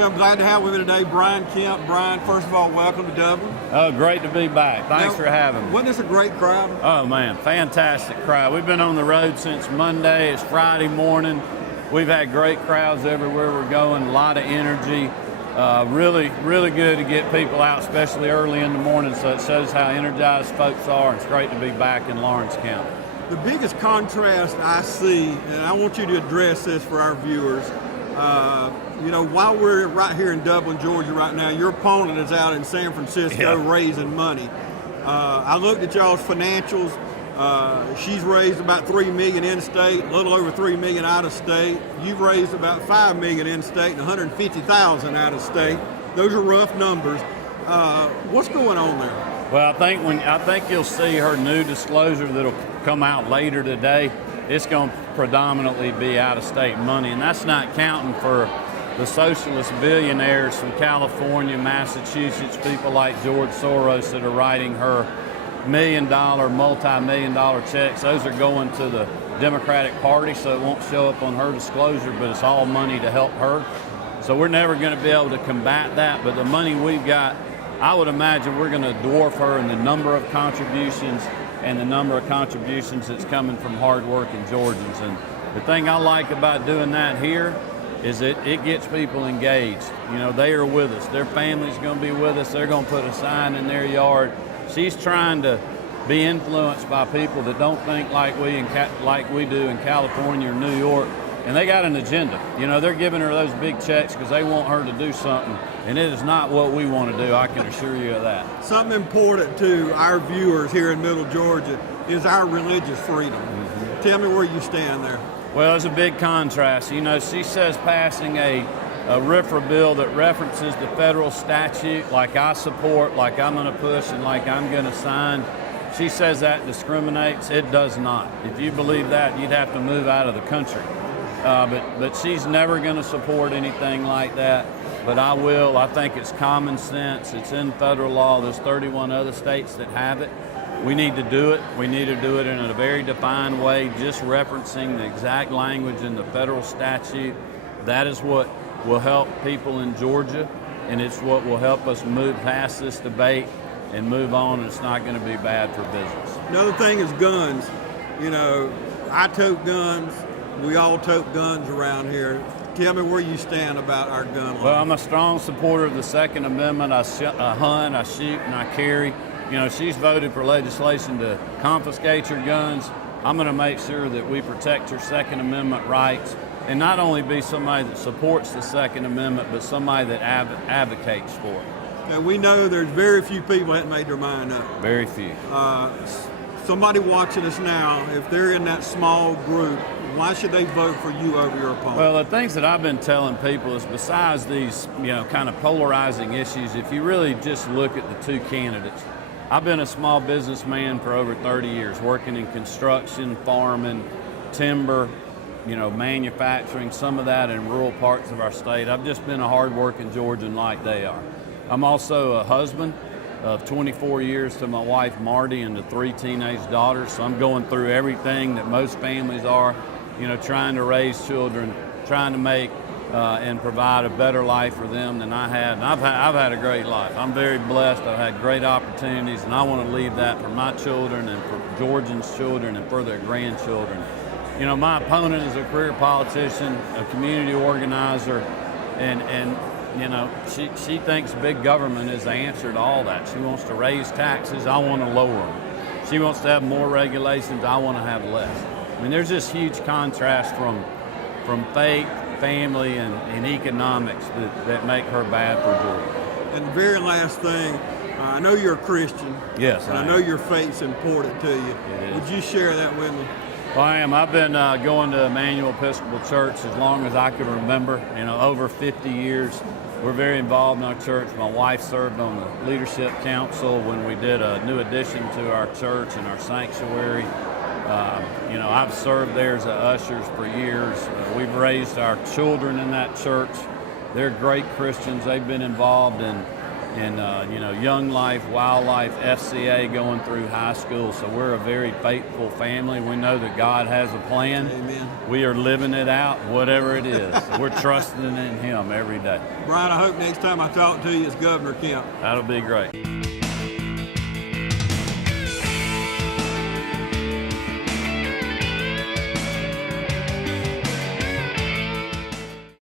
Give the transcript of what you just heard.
Yeah, I'm glad to have with me today Brian Kemp. Brian, first of all, welcome to Dublin. Oh, great to be back. Thanks for having me. Wasn't this a great crowd? Oh, man, fantastic crowd. We've been on the road since Monday. It's Friday morning. We've had great crowds everywhere we're going, a lot of energy. Really good to get people out, especially early in the morning, so it shows how energized folks are. It's great to be back in Lawrence County. The biggest contrast I see, and I want you to address this for our viewers, while we're right here in Dublin, Georgia right now, your opponent is out in San Francisco raising money. I looked at y'all's financials. She's raised about $3 million in-state, a little over $3 million out-of-state. You've raised about $5 million in-state and $150,000 out-of-state. Those are rough numbers. What's going on there? Well, I think you'll see her new disclosure that'll come out later today. It's going to predominantly be out-of-state money, and that's not counting for the socialist billionaires from California, Massachusetts, people like George Soros that are writing her multi-million-dollar checks. Those are going to the Democratic Party, so it won't show up on her disclosure, but it's all money to help her. So we're never going to be able to combat that, but the money we've got, I would imagine we're going to dwarf her in the number of contributions and the number of contributions that's coming from hard-working Georgians. And the thing I like about doing that here is it gets people engaged. You know, they are with us. Their family's going to be with us. They're going to put a sign in their yard. She's trying to be influenced by people that don't think like we do in California or New York, and they got an agenda. You know, they're giving her those big checks because they want her to do something, and it is not what we want to do, I can assure you of that. Something important to our viewers here in Middle Georgia is our religious freedom. Mm-hmm. Tell me where you stand there. Well, it's a big contrast. You know, she says passing a RFRA bill that references the federal statute like I support, like I'm going to push, and like I'm going to sign. She says that discriminates. It does not. If you believe that, you'd have to move out of the country. But she's never going to support anything like that. But I will. I think it's common sense. It's in federal law. There's 31 other states that have it. We need to do it. We need to do it in a very defined way, just referencing the exact language in the federal statute. That is what will help people in Georgia, and it's what will help us move past this debate and move on. It's not going to be bad for business. Another thing is guns. You know, I tote guns. We all tote guns around here. Tell me where you stand about our gun law. Well, I'm a strong supporter of the Second Amendment. I hunt, I shoot, and I carry. You know, she's voted for legislation to confiscate her guns. I'm going to make sure that we protect her Second Amendment rights, and not only be somebody that supports the Second Amendment, but somebody that advocates for it. Now, we know there's very few people that made their mind up. Very few. Somebody watching us now, if they're in that small group, why should they vote for you over your opponent? Well, the things that I've been telling people is besides these, kind of polarizing issues, if you really just look at the two candidates, I've been a small businessman for over 30 years, working in construction, farming, timber, manufacturing, some of that in rural parts of our state. I've just been a hard-working Georgian like they are. I'm also a husband of 24 years to my wife, Marty, and the 3 teenage daughters. So I'm going through everything that most families are, trying to raise children, trying to make and provide a better life for them than I had. And I've had a great life. I'm very blessed. I've had great opportunities, and I want to leave that for my children and for Georgians' children and for their grandchildren. My opponent is a career politician, a community organizer, and she thinks big government is the answer to all that. She wants to raise taxes. I want to lower them. She wants to have more regulations. I want to have less. I mean, there's this huge contrast from faith, family, and economics that make her bad for Georgia. And the very last thing, I know you're a Christian. Yes, and I know your faith's important to you. Would you share that with me? Well, I am. I've been going to Emmanuel Episcopal Church as long as I can remember, over 50 years. We're very involved in our church. My wife served on the leadership council when we did a new addition to our church and our sanctuary. I've served there as ushers for years. We've raised our children in that church. They're great Christians. They've been involved in and Young Life, Wildlife, FCA going through high school. So we're a very faithful family. We know that God has a plan. Amen. We are living it out, whatever it is. We're trusting in Him every day. Brian, I hope next time I talk to you it's Governor Kemp. That'll be great.